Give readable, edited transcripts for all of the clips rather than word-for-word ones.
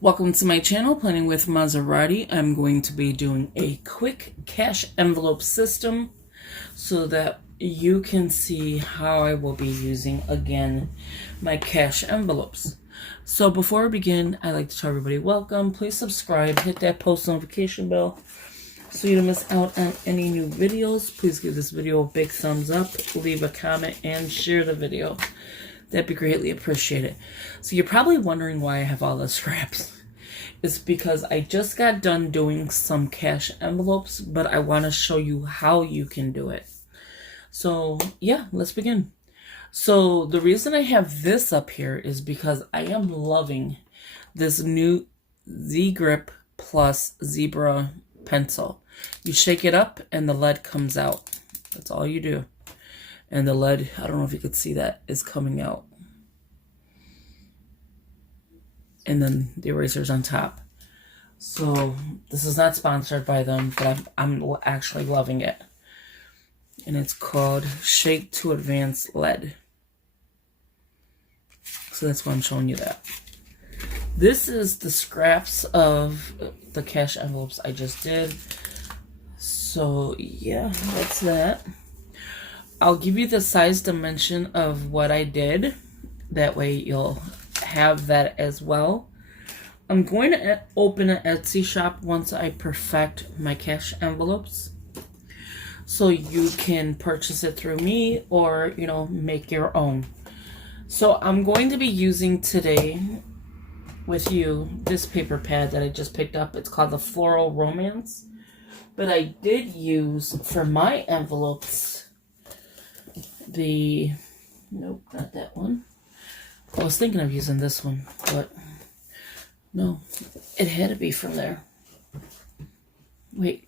Welcome to my channel, Planning with Monserrate. I'm going to be doing a quick cash envelope system so that you can see how I will be using, again, my cash envelopes. So before I begin, I'd like to tell everybody welcome. Please subscribe, hit that post notification bell so you don't miss out on any new videos. Please give this video a big thumbs up, leave a comment, and share the video. That'd be greatly appreciated. So you're probably wondering why I have all the scraps. It's because I just got done doing some cash envelopes, but I want to show you how you can do it. So yeah, let's begin. So the reason I have this up here is because I am loving this new Z-Grip Plus Zebra pencil. You shake it up and the lead comes out. That's all you do. And the lead, I don't know if you could see that, is coming out. And then the eraser's on top. So this is not sponsored by them, but I'm actually loving it. And it's called Shake to Advance Lead. So that's why I'm showing you that. This is the scraps of the cash envelopes I just did. So yeah, that's that. I'll give you the size dimension of what I did. That way you'll have that as well. I'm going to open an Etsy shop once I perfect my cash envelopes. So you can purchase it through me or, you know, make your own. So I'm going to be using today with you this paper pad that I just picked up. It's called the Floral Romance. But I did use for my envelopes nope, not that one. I was thinking of using this one, but no, it had to be from there. Wait,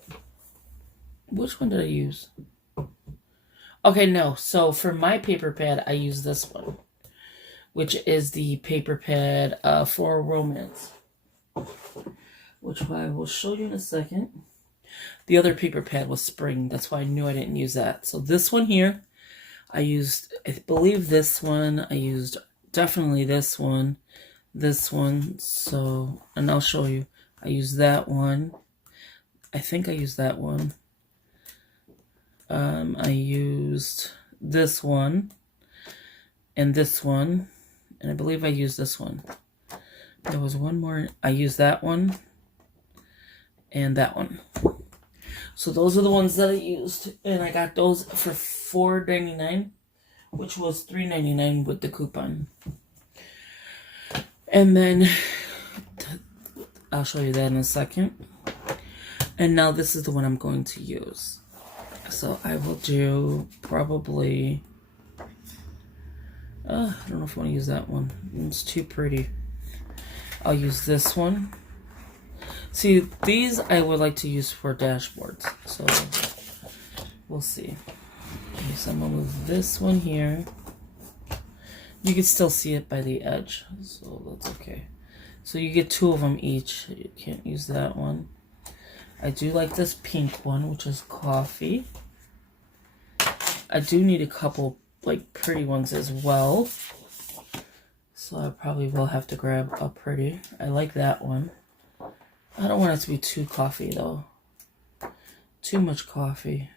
which one did I use? Okay, no, so for my paper pad, I use this one, which is the paper pad for Romance, which I will show you in a second. The other paper pad was Spring, that's why I knew I didn't use that. So this one here, I used, I believe this one, I used definitely this one, so, and I'll show you. I used that one. I think I used that one. I used this one, and I believe I used this one. There was one more, I used that one, and that one. So those are the ones that I used, and I got those for $4.99, which was $3.99 with the coupon. And then I'll show you that in a second. And now this is the one I'm going to use. So I will do probably, I don't know if I want to use that one. It's too pretty. I'll use this one. See, these I would like to use for dashboards. So we'll see. Okay, so I'm going to move this one here. You can still see it by the edge, so that's okay. So you get two of them each. You can't use that one. I do like this pink one, which is coffee. I do need a couple like pretty ones as well. So I probably will have to grab a pretty. I like that one. I don't want it to be too coffee though. Too much coffee.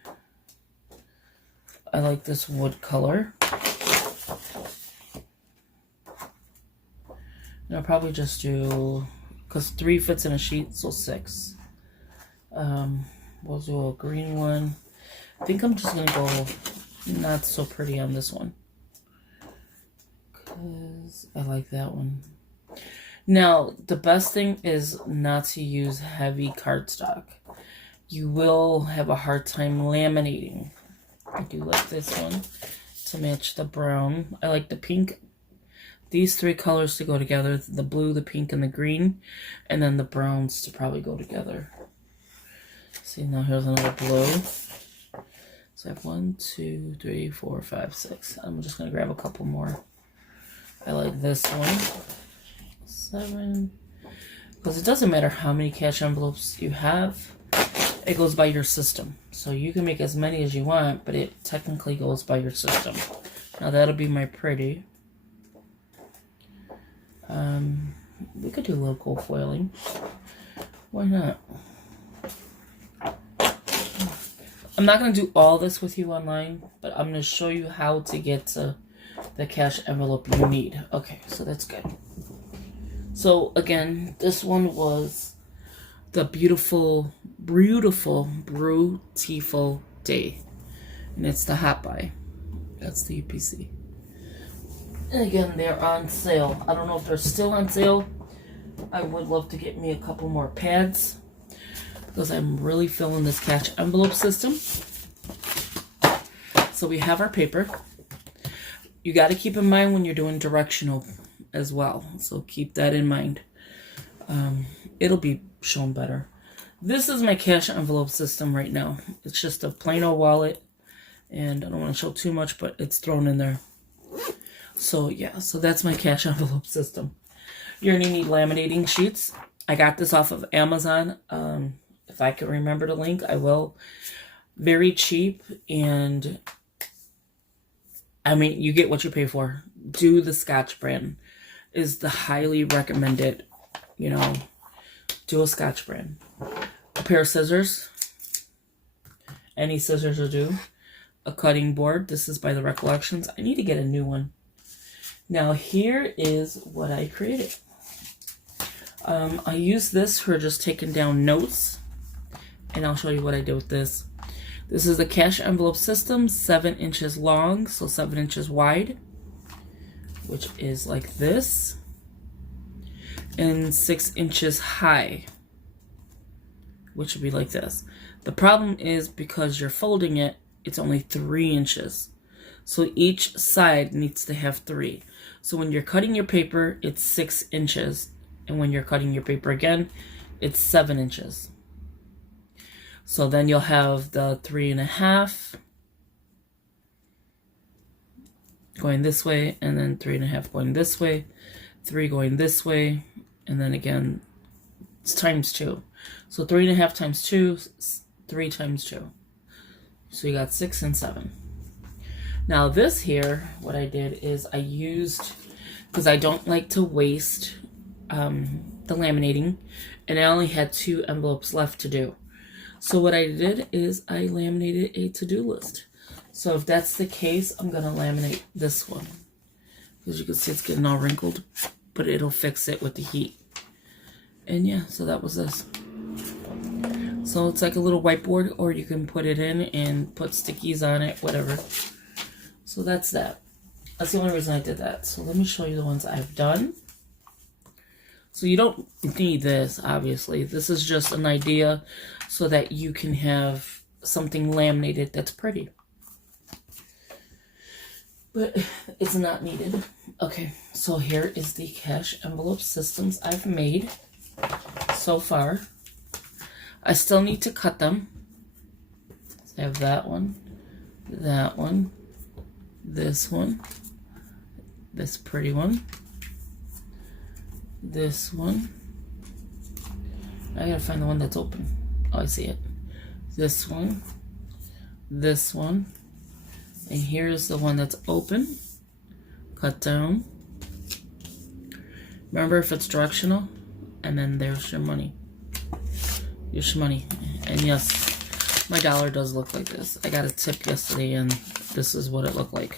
I like this wood color. And I'll probably just do, because 3 fits in a sheet, so 6. We'll do a green one. I think I'm just going to go not so pretty on this one, because I like that one. Now, the best thing is not to use heavy cardstock. You will have a hard time laminating. I do like this one to match the brown. I like the pink. These 3 colors to go together. The blue, the pink, and the green. And then the browns to probably go together. See, now here's another blue. So I have 1, 2, 3, 4, 5, 6. I'm just going to grab a couple more. I like this one. 7. Because it doesn't matter how many cash envelopes you have. It goes by your system. So you can make as many as you want, but it technically goes by your system. Now that'll be my pretty. we could do a little gold foiling. Why not? I'm not going to do all this with you online, but I'm going to show you how to get to the cash envelope you need. Okay, so that's good. So again, this one was the beautiful day. And it's the Hot Buy. That's the UPC. And again, they're on sale. I don't know if they're still on sale. I would love to get me a couple more pads, because I'm really feeling this cash envelope system. So we have our paper. You got to keep in mind when you're doing directional as well. So keep that in mind. It'll be shown better. This is my cash envelope system right now. It's just a plain old wallet. And I don't want to show too much, but it's thrown in there. So yeah, so that's my cash envelope system. You're going to need laminating sheets. I got this off of Amazon. If I can remember the link, I will. Very cheap, and I mean, you get what you pay for. Do the Scotch brand is the highly recommended, you know, do a Scotch brand. A pair of scissors. Any scissors will do. A cutting board. This is by the Recollections. I need to get a new one. Now here is what I created. I use this for just taking down notes. And I'll show you what I did with this. This is the cash envelope system, 7 inches long, so 7 inches wide, which is like this, and 6 inches high, which would be like this. The problem is because you're folding it, it's only 3 inches. So each side needs to have 3. So when you're cutting your paper, it's 6 inches. And when you're cutting your paper again, it's 7 inches. So then you'll have the 3.5 going this way, and then 3.5 going this way, 3 going this way, and then again, it's times 2. So 3.5 times 2, 3 times 2. So you got 6 and 7. Now this here, what I did is I used, because I don't like to waste the laminating, and I only had 2 envelopes left to do. So what I did is I laminated a to-do list. So if that's the case, I'm going to laminate this one. As you can see, it's getting all wrinkled, but it'll fix it with the heat. And yeah, so that was this. So it's like a little whiteboard, or you can put it in and put stickies on it, whatever. So that's that. That's the only reason I did that. So let me show you the ones I've done. So you don't need this, obviously. This is just an idea so that you can have something laminated that's pretty. But it's not needed. Okay, so here is the cash envelope systems I've made so far. I still need to cut them. So I have that one, this one, this pretty one, this one. I gotta find the one that's open. Oh, I see it. This one, and here's the one that's open. Cut down. Remember, if it's directional, and then there's your money. Your money. And yes, my dollar does look like this. I got a tip yesterday, and this is what it looked like.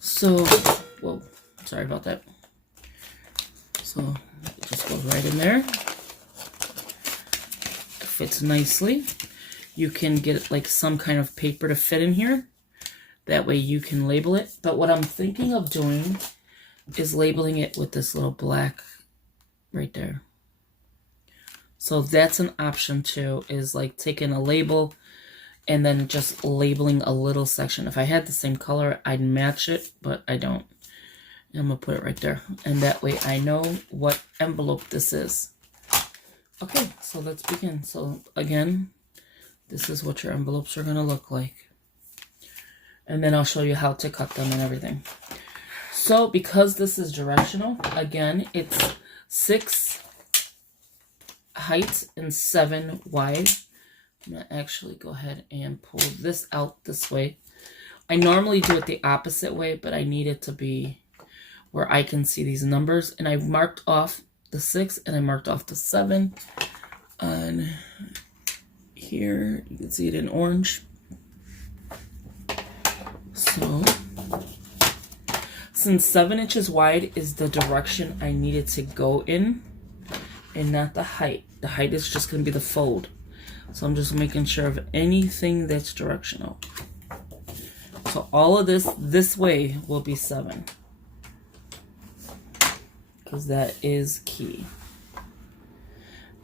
So, whoa, sorry about that. So it just goes right in there. Fits nicely. You can get like some kind of paper to fit in here. That way you can label it. But what I'm thinking of doing is labeling it with this little black right there. So that's an option too, is like taking a label and then just labeling a little section. If I had the same color, I'd match it, but I don't. And I'm going to put it right there. And that way I know what envelope this is. Okay, so let's begin. So again, this is what your envelopes are going to look like. And then I'll show you how to cut them and everything. So because this is directional, again, it's 6 height and 7 wide. I'm going to actually go ahead and pull this out this way. I normally do it the opposite way, but I need it to be where I can see these numbers. And I marked off the 6 and I marked off the 7 on here. You can see it in orange. So since 7 inches wide is the direction I need it to go in and not the height. The height is just going to be the fold. So I'm just making sure of anything that's directional. So all of this way will be 7. Because that is key.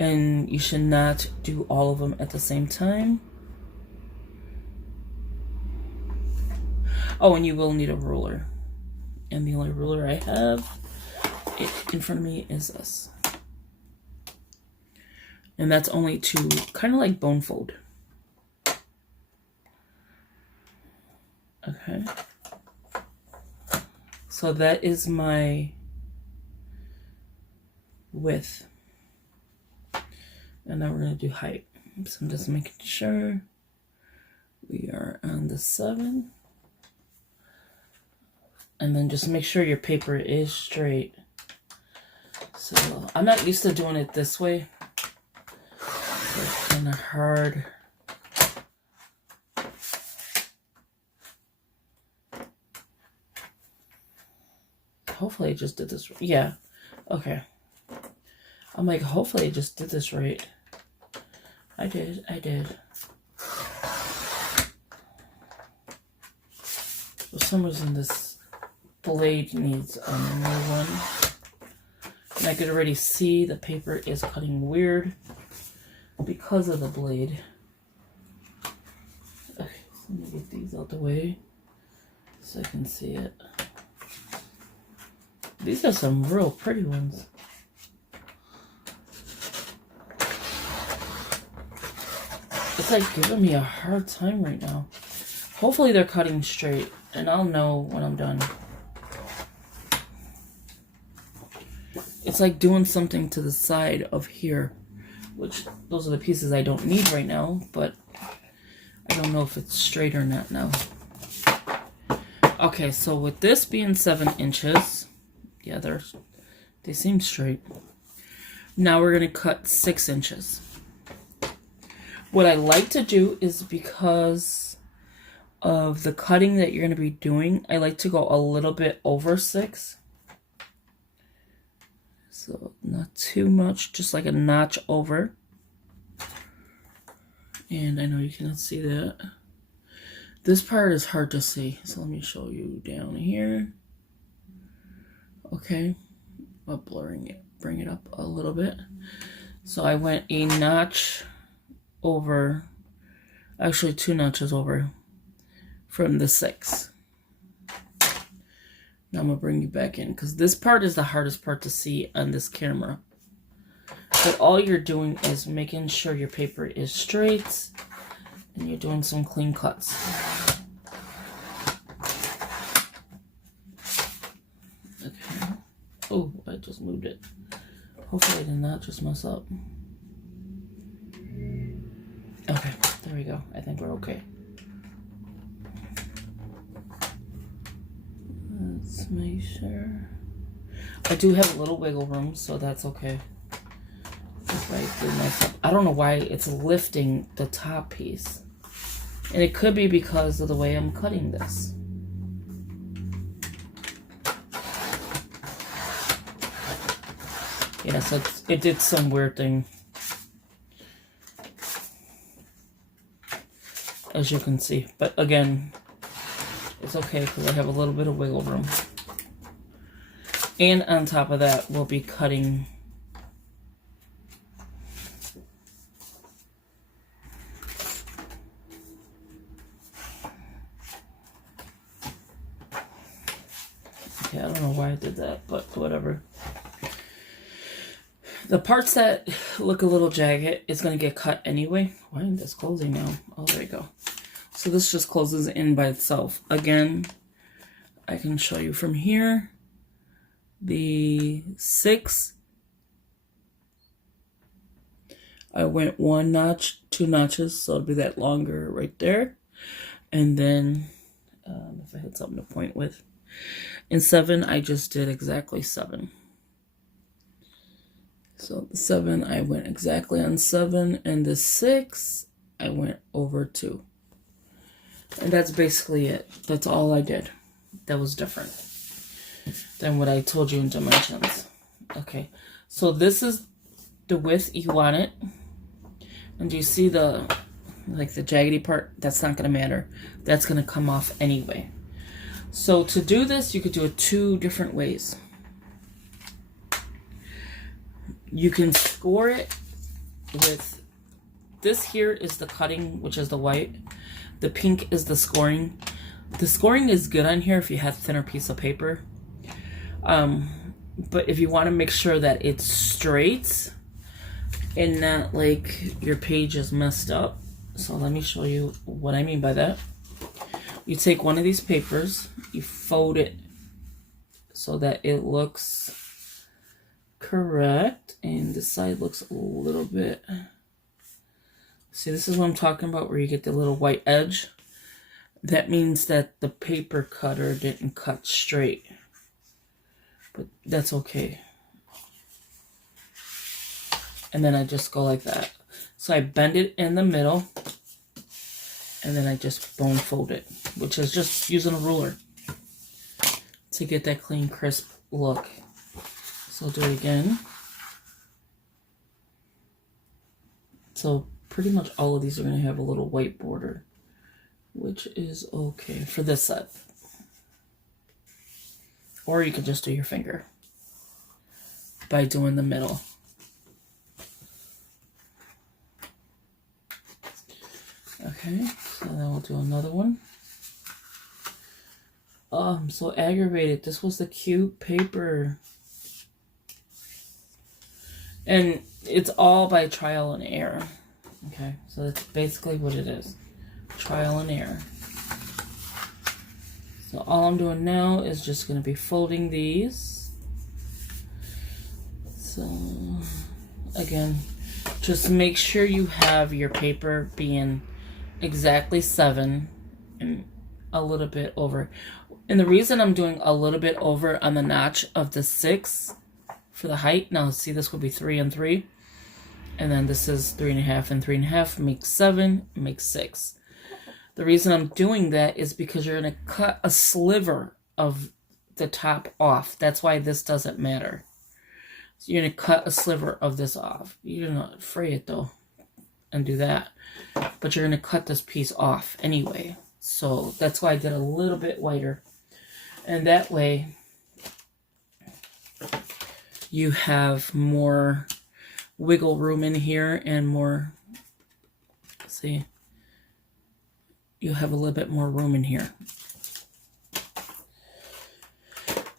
And you should not do all of them at the same time. Oh, and you will need a ruler. And the only ruler I have in front of me is this. And that's only to kind of like bone fold. Okay. So that is my width. And now we're going to do height. So I'm just making sure we are on the 7. And then just make sure your paper is straight. So I'm not used to doing it this way. So it's kind of hard. Hopefully I just did this right. Yeah. Okay. I'm like, hopefully I just did this right. I did. For some reason this blade needs a new one. And I could already see the paper is cutting weird because of the blade. Okay, so let me get these out the way so I can see it. These are some real pretty ones. It's like giving me a hard time right now. Hopefully they're cutting straight and I'll know when I'm done. It's like doing something to the side of here, which those are the pieces I don't need right now, but I don't know if it's straight or not now. Okay, so with this being 7 inches, yeah, they seem straight. Now we're going to cut 6 inches. What I like to do is, because of the cutting that you're going to be doing, I like to go a little bit over 6. So not too much, just like a notch over. And I know you cannot see that. This part is hard to see, so let me show you down here. Okay, I'm blurring it, bring it up a little bit. So I went a notch over, actually 2 notches over from the 6. Now I'm going to bring you back in because this part is the hardest part to see on this camera. But all you're doing is making sure your paper is straight and you're doing some clean cuts. Okay. Oh, I just moved it. Hopefully I did not just mess up. Okay, there we go. I think we're okay. Let's make sure. I do have a little wiggle room, so that's okay. If I do mess up. I don't know why it's lifting the top piece. And it could be because of the way I'm cutting this. Yeah, so it did some weird thing. As you can see. But again, it's okay because I have a little bit of wiggle room. And on top of that, we'll be cutting okay, I don't know why I did that, but whatever. The parts that look a little jagged is going to get cut anyway. Why isn't this closing now? Oh, there you go. So this just closes in by itself. Again, I can show you from here. The 6, I went 1 notch, 2 notches, so it'll be that longer right there. And then, if I had something to point with. In 7, I just did exactly 7. So the 7, I went exactly on 7, and the 6, I went over 2. And that's basically it. That's all I did. That was different than what I told you in dimensions. Okay, so this is the width you want it. And do you see the, like the jaggedy part? That's not going to matter. That's going to come off anyway. So to do this, you could do it 2 different ways. You can score it with, this here is the cutting, which is the white. The pink is the scoring. The scoring is good on here if you have a thinner piece of paper. But if you want to make sure that it's straight and not like your page is messed up. So let me show you what I mean by that. You take one of these papers, you fold it so that it looks correct, and this side looks a little bit, see, this is what I'm talking about, where you get the little white edge. That means that the paper cutter didn't cut straight, but that's okay. And then I just go like that. So I bend it in the middle, and then I just bone fold it, which is just using a ruler to get that clean, crisp look. So I'll do it again. So pretty much all of these are going to have a little white border, which is okay for this side. Or you can just do your finger by doing the middle. Okay, so then we'll do another one. Oh, I'm so aggravated. This was the cute paper. And it's all by trial and error. Okay, so that's basically what it is. Trial and error. So all I'm doing now is just going to be folding these. So, again, just make sure you have your paper being exactly 7 and a little bit over. And the reason I'm doing a little bit over on the notch of the 6 for the height, now see, this would be 3 and 3, and then this is 3.5 and 3.5 makes 7, makes 6. The reason I'm doing that is because you're going to cut a sliver of the top off. That's why this doesn't matter. So you're going to cut a sliver of this off. You're not fray it though and do that, but you're going to cut this piece off anyway. So that's why I did a little bit whiter, and that way you have more wiggle room in here and more, see, you have a little bit more room in here.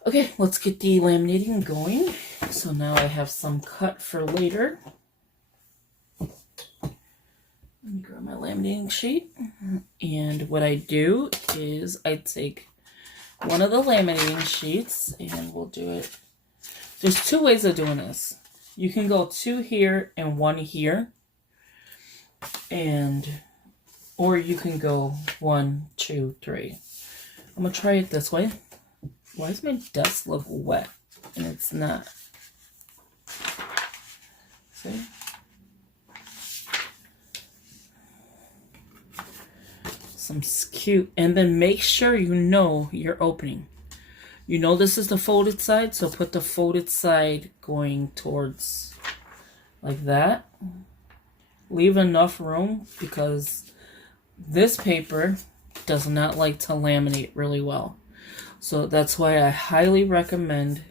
Okay, let's get the laminating going. So now I have some cut for later. Let me grab my laminating sheet. And what I do is I take one of the laminating sheets and we'll do it. There's 2 ways of doing this. You can go 2 here and 1 here. Or you can go 1, 2, 3. I'm going to try it this way. Why does my desk look wet? And it's not. See? Some cute. And then make sure you know your opening. You know this is the folded side, so put the folded side going towards like that. Leave enough room because this paper does not like to laminate really well. So that's why I highly recommend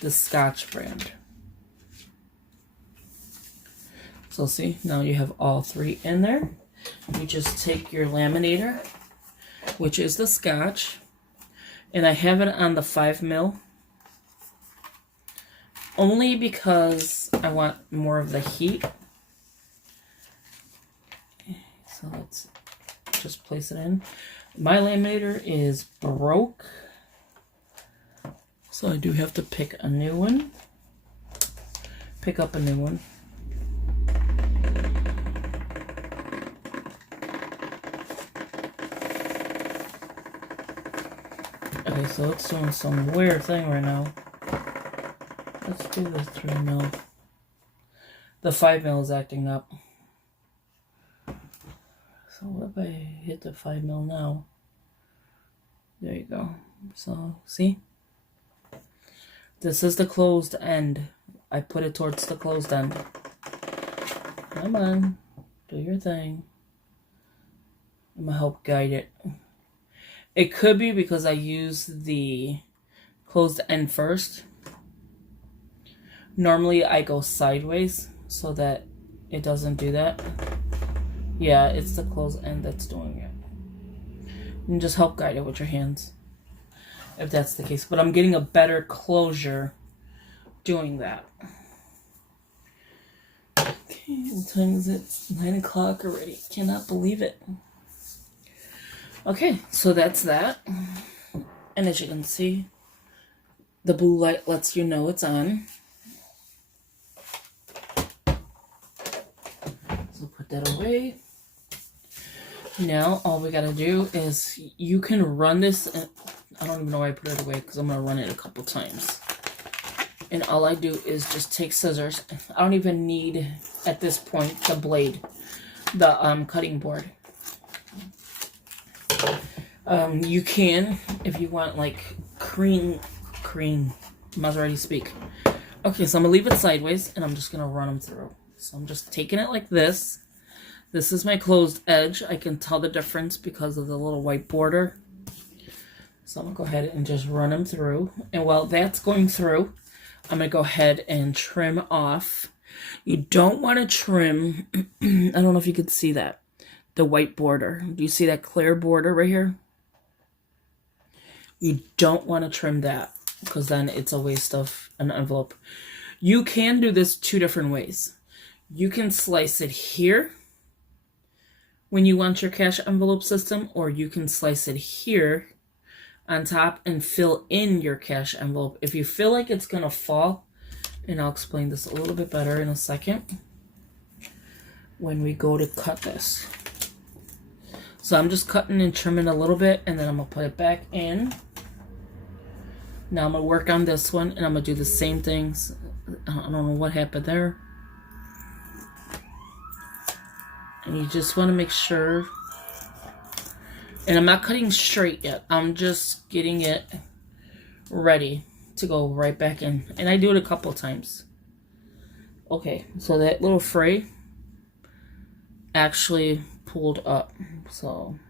the Scotch brand. So see, now you have all 3 in there. You just take your laminator, which is the Scotch, and I have it on the 5mm only because I want more of the heat. So let's just place it in. My laminator is broke, so I do have to pick a new one. Pick up a new one. Okay, so it's doing some weird thing right now. Let's do the 3 mil. The 5 mil is acting up. So what if I hit the 5 mil now? There you go. So, see? This is the closed end. I put it towards the closed end. Come on. Do your thing. I'm gonna help guide it. It could be because I use the closed end first. Normally I go sideways so that it doesn't do that. Yeah, it's the closed end that's doing it. And just help guide it with your hands, if that's the case. But I'm getting a better closure doing that. Okay, what time is it? It's 9 o'clock already. Cannot believe it. Okay, so that's that. And as you can see, the blue light lets you know it's on. So put that away. Now, all we gotta do is, you can run this, and I don't even know why I put it away, because I'm gonna run it a couple times. And all I do is just take scissors. I don't even need, at this point, the blade, the cutting board. You can, if you want, like, cream, Maserati speak. Okay, so I'm gonna leave it sideways, and I'm just gonna run them through. So I'm just taking it like this. This is my closed edge. I can tell the difference because of the little white border. So I'm going to go ahead and just run them through. And while that's going through, I'm going to go ahead and trim off. You don't want to trim, I don't know if you could see that, the white border. Do you see that clear border right here? You don't want to trim that because then it's a waste of an envelope. You can do this 2 different ways. You can slice it here when you want your cash envelope system, or you can slice it here on top and fill in your cash envelope. If you feel like it's going to fall, and I'll explain this a little bit better in a second when we go to cut this. So I'm just cutting and trimming a little bit, and then I'm going to put it back in. Now I'm going to work on this one, and I'm going to do the same things. I don't know what happened there. And you just want to make sure, and I'm not cutting straight yet. I'm just getting it ready to go right back in. And I do it a couple times. Okay, so that little fray actually pulled up. So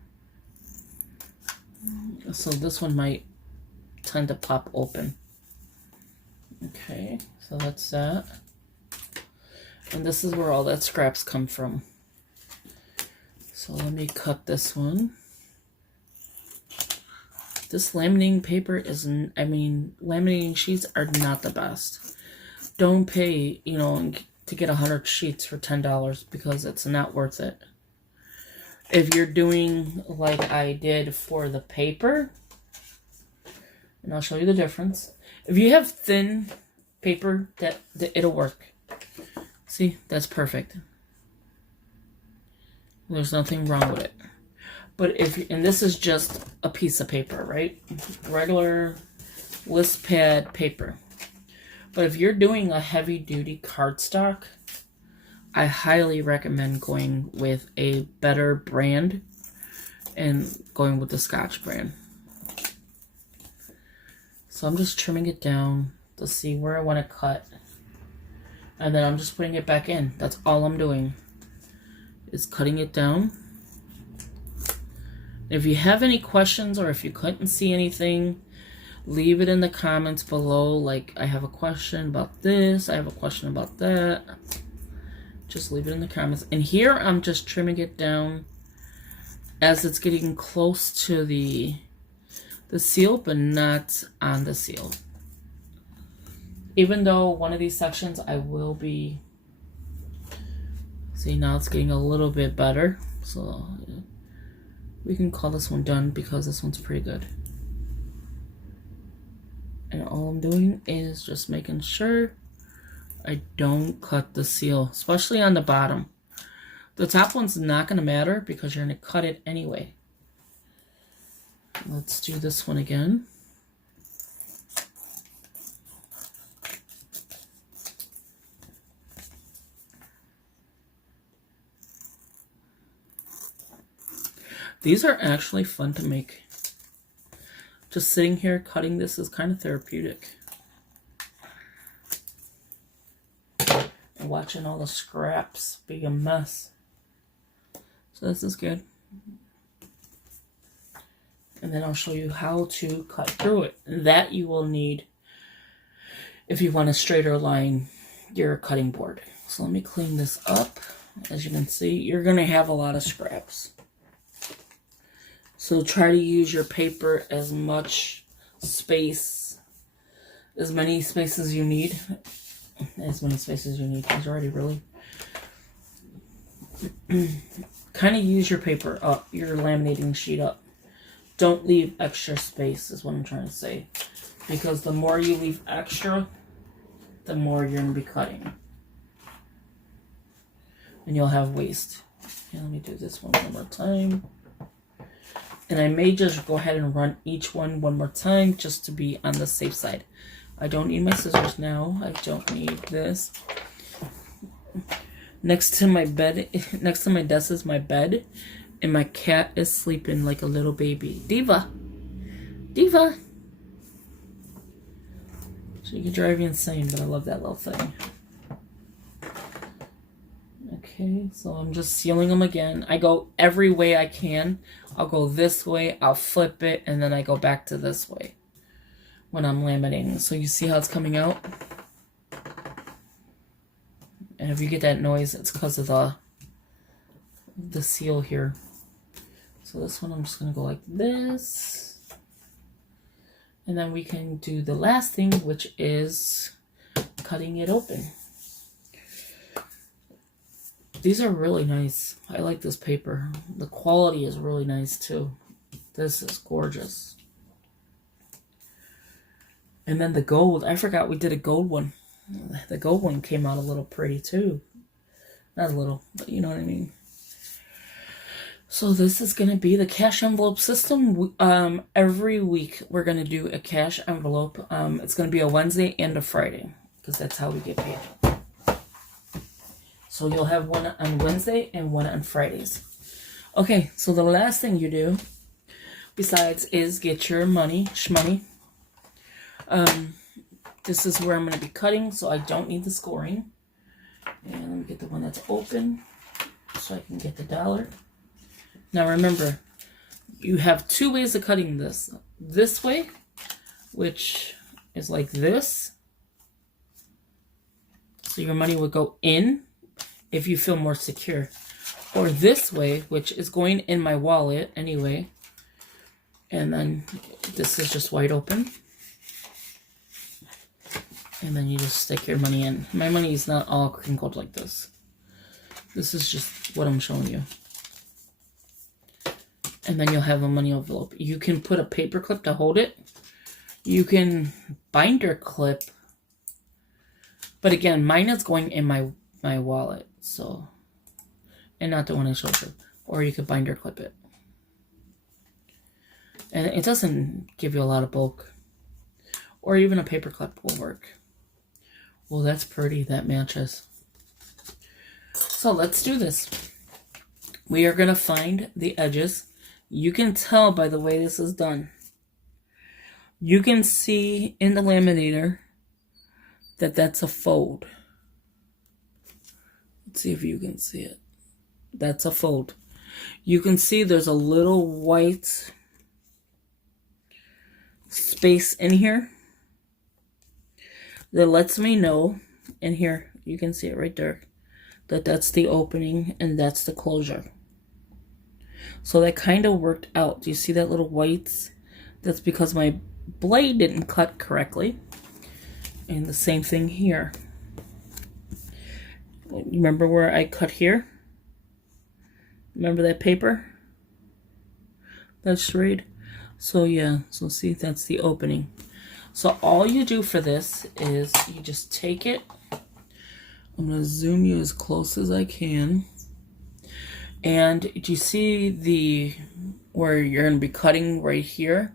this one might tend to pop open. Okay, so that's that. And this is where all that scraps come from. So let me cut this one. This laminating paper isn't, laminating sheets are not the best. Don't pay, to get 100 sheets for $10 because it's not worth it. If you're doing like I did for the paper, and I'll show you the difference. If you have thin paper, that it'll work. See, that's perfect. There's nothing wrong with it. But and this is just a piece of paper, right? Regular list pad paper. But if you're doing a heavy duty cardstock, I highly recommend going with a better brand and going with the Scotch brand. So I'm just trimming it down to see where I want to cut. And then I'm just putting it back in. That's all I'm doing. Is cutting it down. If you have any questions or if you couldn't see anything, leave it in the comments below. Like, I have a question about this, I have a question about that. Just leave it in the comments. And here I'm just trimming it down as it's getting close to the seal, but not on the seal. Even though one of these sections I will be... See, now it's getting a little bit better. So we can call this one done because this one's pretty good. And all I'm doing is just making sure I don't cut the seal, especially on the bottom. The top one's not going to matter because you're going to cut it anyway. Let's do this one again. These are actually fun to make. Just sitting here cutting this is kind of therapeutic. And watching all the scraps be a mess. So this is good. And then I'll show you how to cut through it. That you will need if you want a straighter line your cutting board. So let me clean this up. As you can see, you're going to have a lot of scraps. So try to use your paper as much space, as many spaces you need. As many spaces you need. It's already really... kind of use your paper up, your laminating sheet up. Don't leave extra space is what I'm trying to say. Because the more you leave extra, the more you're going to be cutting. And you'll have waste. Okay, let me do this one more time. And I may just go ahead and run each one more time just to be on the safe side. I don't need my scissors now. I don't need this. Next to my bed, next to my desk is my bed. And my cat is sleeping like a little baby. Diva! Diva! She can drive you insane, but I love that little thing. Okay, so I'm just sealing them again. I go every way I can. I'll go this way, I'll flip it, and then I go back to this way when I'm laminating. So you see how it's coming out? And if you get that noise, it's because of the seal here. So this one I'm just going to go like this. And then we can do the last thing, which is cutting it open. These are really nice. I like this paper. The quality is really nice too. This is gorgeous. And then the gold. I forgot we did a gold one. The gold one came out a little pretty too. Not a little, but you know what I mean. So this is going to be the cash envelope system. Every week we're going to do a cash envelope. It's going to be a Wednesday and a Friday because that's how we get paid. So you'll have one on Wednesday and one on Fridays. Okay, so the last thing you do besides is get your shmoney. This is where I'm going to be cutting, so I don't need the scoring. And let me get the one that's open so I can get the dollar. Now remember, you have two ways of cutting this. This way, which is like this. So your money would go in if you feel more secure. Or this way, which is going in my wallet anyway. And then this is just wide open. And then you just stick your money in. My money is not all crinkled like this. This is just what I'm showing you. And then you'll have a money envelope. You can put a paper clip to hold it. You can binder clip. But again, mine is going in my wallet. So, and not the one I showed you. Or you could binder clip it. And it doesn't give you a lot of bulk. Or even a paper clip will work. Well, that's pretty. That matches. So let's do this. We are going to find the edges. You can tell by the way this is done. You can see in the laminator that that's a fold. Let's see if you can see it. That's a fold. You can see there's a little white space in here that lets me know, and here you can see it right there, that that's the opening and that's the closure. So that kind of worked out. Do you see that little whites? That's because my blade didn't cut correctly. And the same thing here. Remember where I cut here? Remember that paper? That's straight. So yeah, so see, that's the opening. So all you do for this is you just take it. I'm going to zoom you as close as I can. And do you see where you're going to be cutting right here?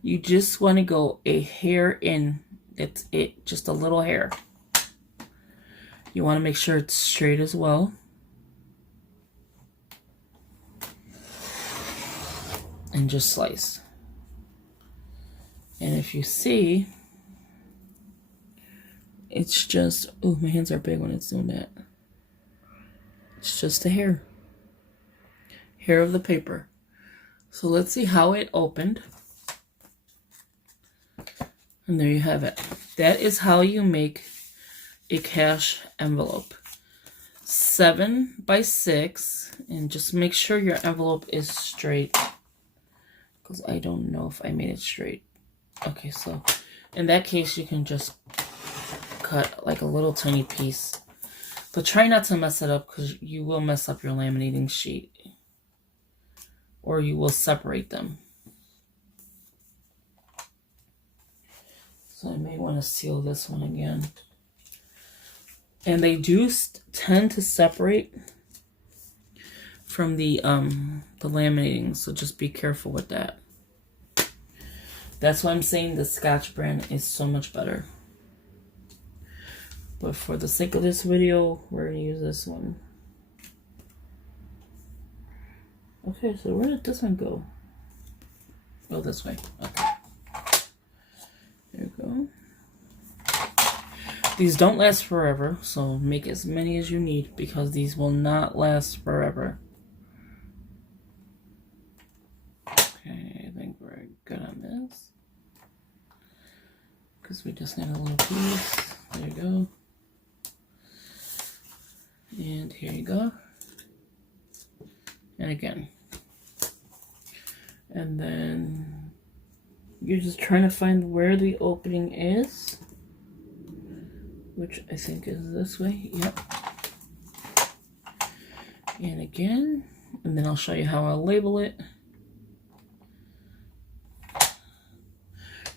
You just want to go a hair in. It's it, just a little hair. You want to make sure it's straight as well. and just slice. And if you see, it's just, oh, my hands are big when it's doing that. It's just a hair of the paper. So let's see how it opened. And there you have it. That is how you make a cash envelope. 7 by 6, and just make sure your envelope is straight, because I don't know if I made it straight. Okay, so in that case, you can just cut like a little tiny piece, but try not to mess it up, because you will mess up your laminating sheet, or you will separate them. So I may want to seal this one again. And they do tend to separate from the laminating, so just be careful with that. That's why I'm saying the Scotch brand is so much better. But for the sake of this video, we're gonna use this one. Okay, so where did this one go? Oh, this way. Okay. There we go. These don't last forever, so make as many as you need, because these will not last forever. Okay, I think we're good on this, because we just need a little piece. There you go. And here you go. And again. And then you're just trying to find where the opening is, which I think is this way. Yep. And again, and then I'll show you how I'll label it.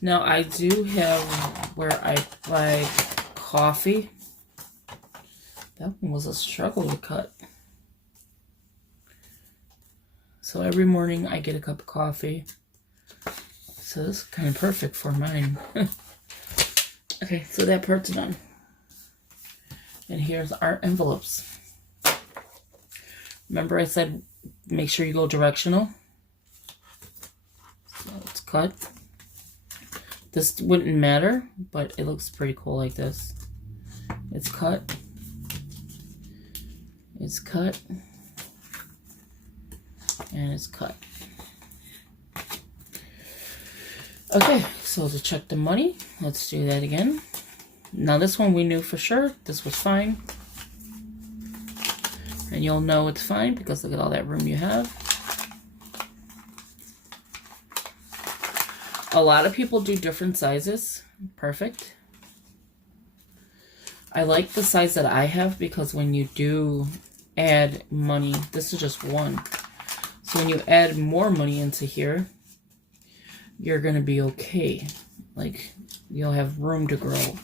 Now I do have where I buy coffee. That one was a struggle to cut. So every morning I get a cup of coffee. So this is kind of perfect for mine. Okay, so that part's done. And here's our envelopes. Remember I said make sure you go directional? So it's cut. This wouldn't matter, but it looks pretty cool like this. It's cut. It's cut. And it's cut. Okay, so to check the money, let's do that again. Now this one we knew for sure this was fine. And you'll know it's fine because look at all that room you have. A lot of people do different sizes. Perfect. I like the size that I have because when you do add money, this is just one. So when you add more money into here, you're going to be okay. Like, you'll have room to grow.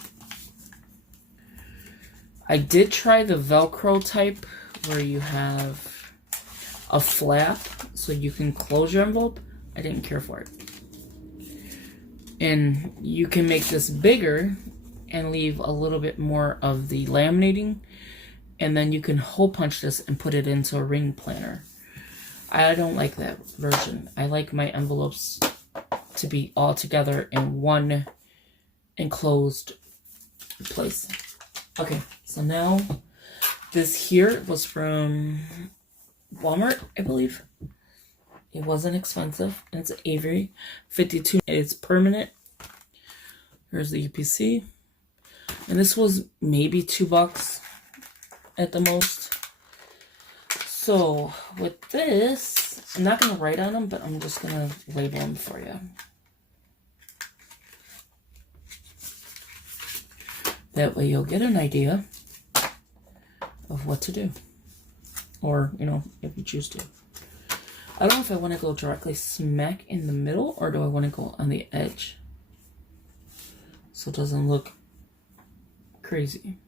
I did try the Velcro type where you have a flap so you can close your envelope. I didn't care for it. And you can make this bigger and leave a little bit more of the laminating. And then you can hole punch this and put it into a ring planner. I don't like that version. I like my envelopes to be all together in one enclosed place. Okay, so now this here was from Walmart, I believe. It wasn't expensive. And it's Avery 52. It's permanent. Here's the UPC. And this was maybe $2 at the most. So with this, I'm not going to write on them, but I'm just going to label them for you. That way you'll get an idea of what to do. Or, you know, if you choose to. I don't know if I want to go directly smack in the middle or do I want to go on the edge so it doesn't look crazy.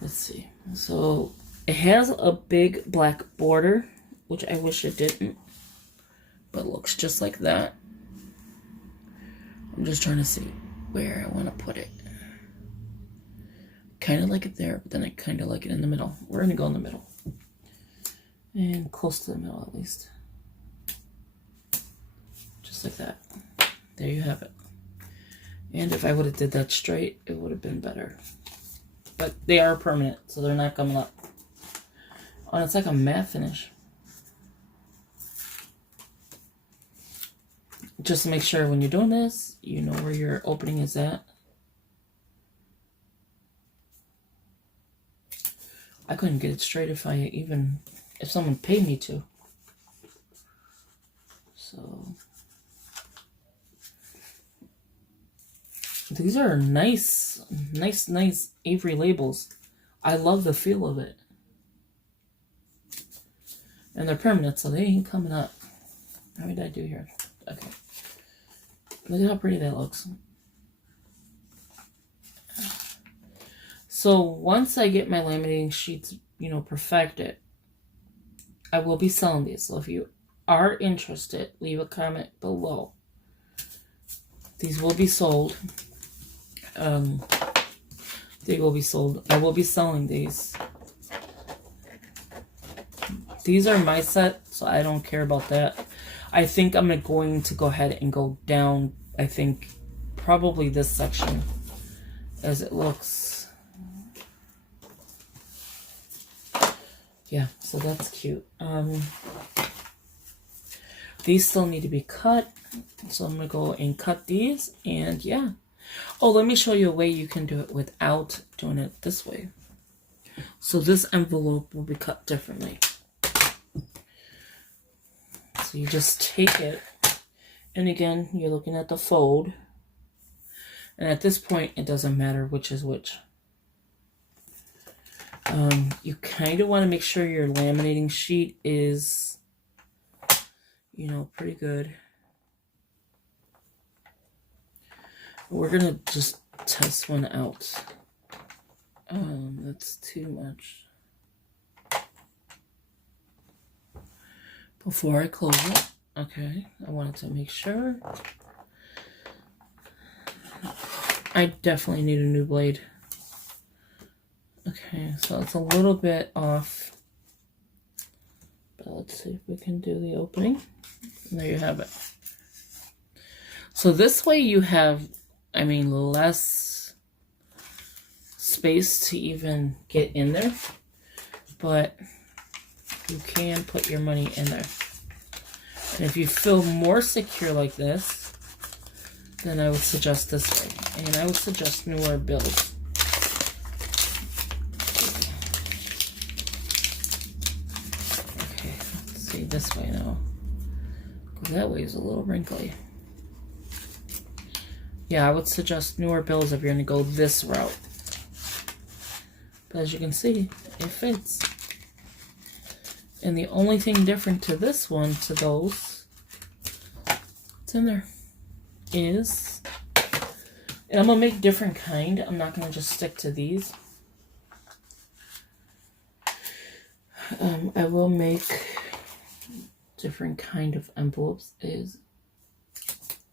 Let's see. So it has a big black border, which I wish it didn't, but it looks just like that. I'm just trying to see where I want to put it. Kind of like it there, but then I kind of like it in the middle. We're going to go in the middle. And close to the middle at least. just like that. There you have it. And if I would have did that straight, it would have been better. But they are permanent, so they're not coming up. Oh, it's like a matte finish. Just make sure when you're doing this, you know where your opening is at. I couldn't get it straight if someone paid me to. So these are nice Avery labels. I love the feel of it. And they're permanent, so they ain't coming up. How did I do here? Okay. Look at how pretty that looks. So once I get my laminating sheets, perfected, I will be selling these. So if you are interested, leave a comment below. These will be sold. They will be sold. I will be selling these. These are my set, so I don't care about that. I think I'm going to go ahead and go down, I think, probably this section as it looks. Yeah, so that's cute. These still need to be cut, so I'm going to go and cut these, and yeah. Oh, let me show you a way you can do it without doing it this way. So this envelope will be cut differently. So you just take it, and again, you're looking at the fold, and at this point, it doesn't matter which is which. You kind of want to make sure your laminating sheet is, pretty good. We're going to just test one out. That's too much. Before I close it, okay, I wanted to make sure. I definitely need a new blade. Okay, so it's a little bit off. But let's see if we can do the opening. And there you have it. So this way you have, less space to even get in there. But you can put your money in there. And if you feel more secure like this, then I would suggest this way. And I would suggest newer bills. Okay, let's see this way now. Because that way is a little wrinkly. Yeah, I would suggest newer bills if you're going to go this route. But as you can see, it fits. And the only thing different to this one, to those, it's in there, is, and I'm going to make different kind. I'm not going to just stick to these. I will make different kind of envelopes. Is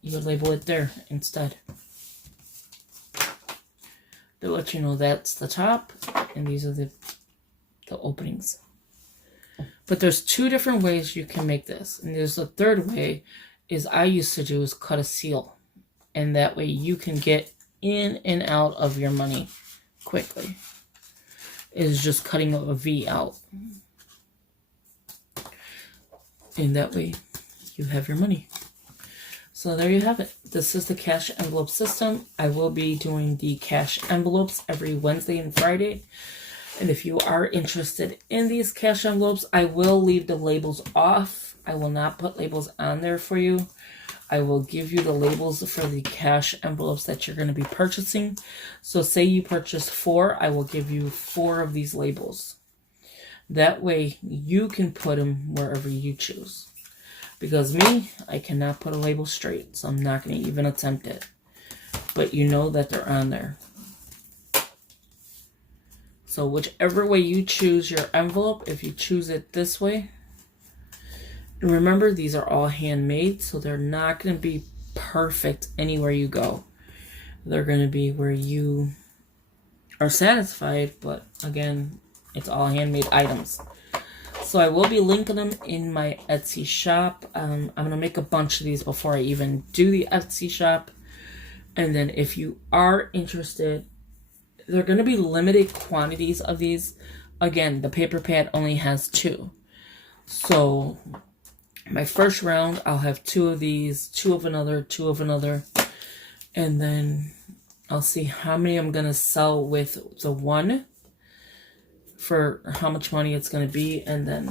you would label it there instead. They'll let you know that's the top, and these are the openings. But there's two different ways you can make this. And there's a third way, is I used to do, is cut a seal. And that way you can get in and out of your money quickly. It is just cutting a V out. And that way you have your money. So there you have it. This is the cash envelope system. I will be doing the cash envelopes every Wednesday and Friday. And if you are interested in these cash envelopes, I will leave the labels off. I will not put labels on there for you. I will give you the labels for the cash envelopes that you're going to be purchasing. So say you purchase 4, I will give you 4 of these labels. That way you can put them wherever you choose. Because me, I cannot put a label straight, so I'm not going to even attempt it. But you know that they're on there. So whichever way you choose your envelope, if you choose it this way, and remember these are all handmade, so they're not going to be perfect anywhere you go. They're going to be where you are satisfied, but again, it's all handmade items. So I will be linking them in my Etsy shop. I'm going to make a bunch of these before I even do the Etsy shop. And then if you are interested, they're going to be limited quantities of these. Again, the paper pad only has 2. So my first round, I'll have 2 of these, 2 of another, 2 of another. And then I'll see how many I'm going to sell with the one for how much money it's going to be. And then,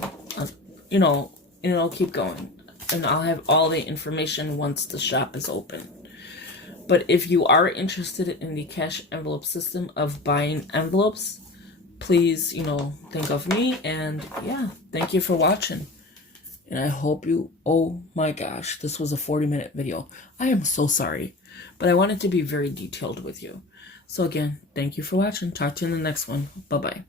you know, and it'll keep going. And I'll have all the information once the shop is open. But if you are interested in the cash envelope system of buying envelopes, please, you know, think of me. And yeah, thank you for watching. And I hope you, oh my gosh, this was a 40-minute video. I am so sorry, but I wanted to be very detailed with you. So again, thank you for watching. Talk to you in the next one. Bye-bye.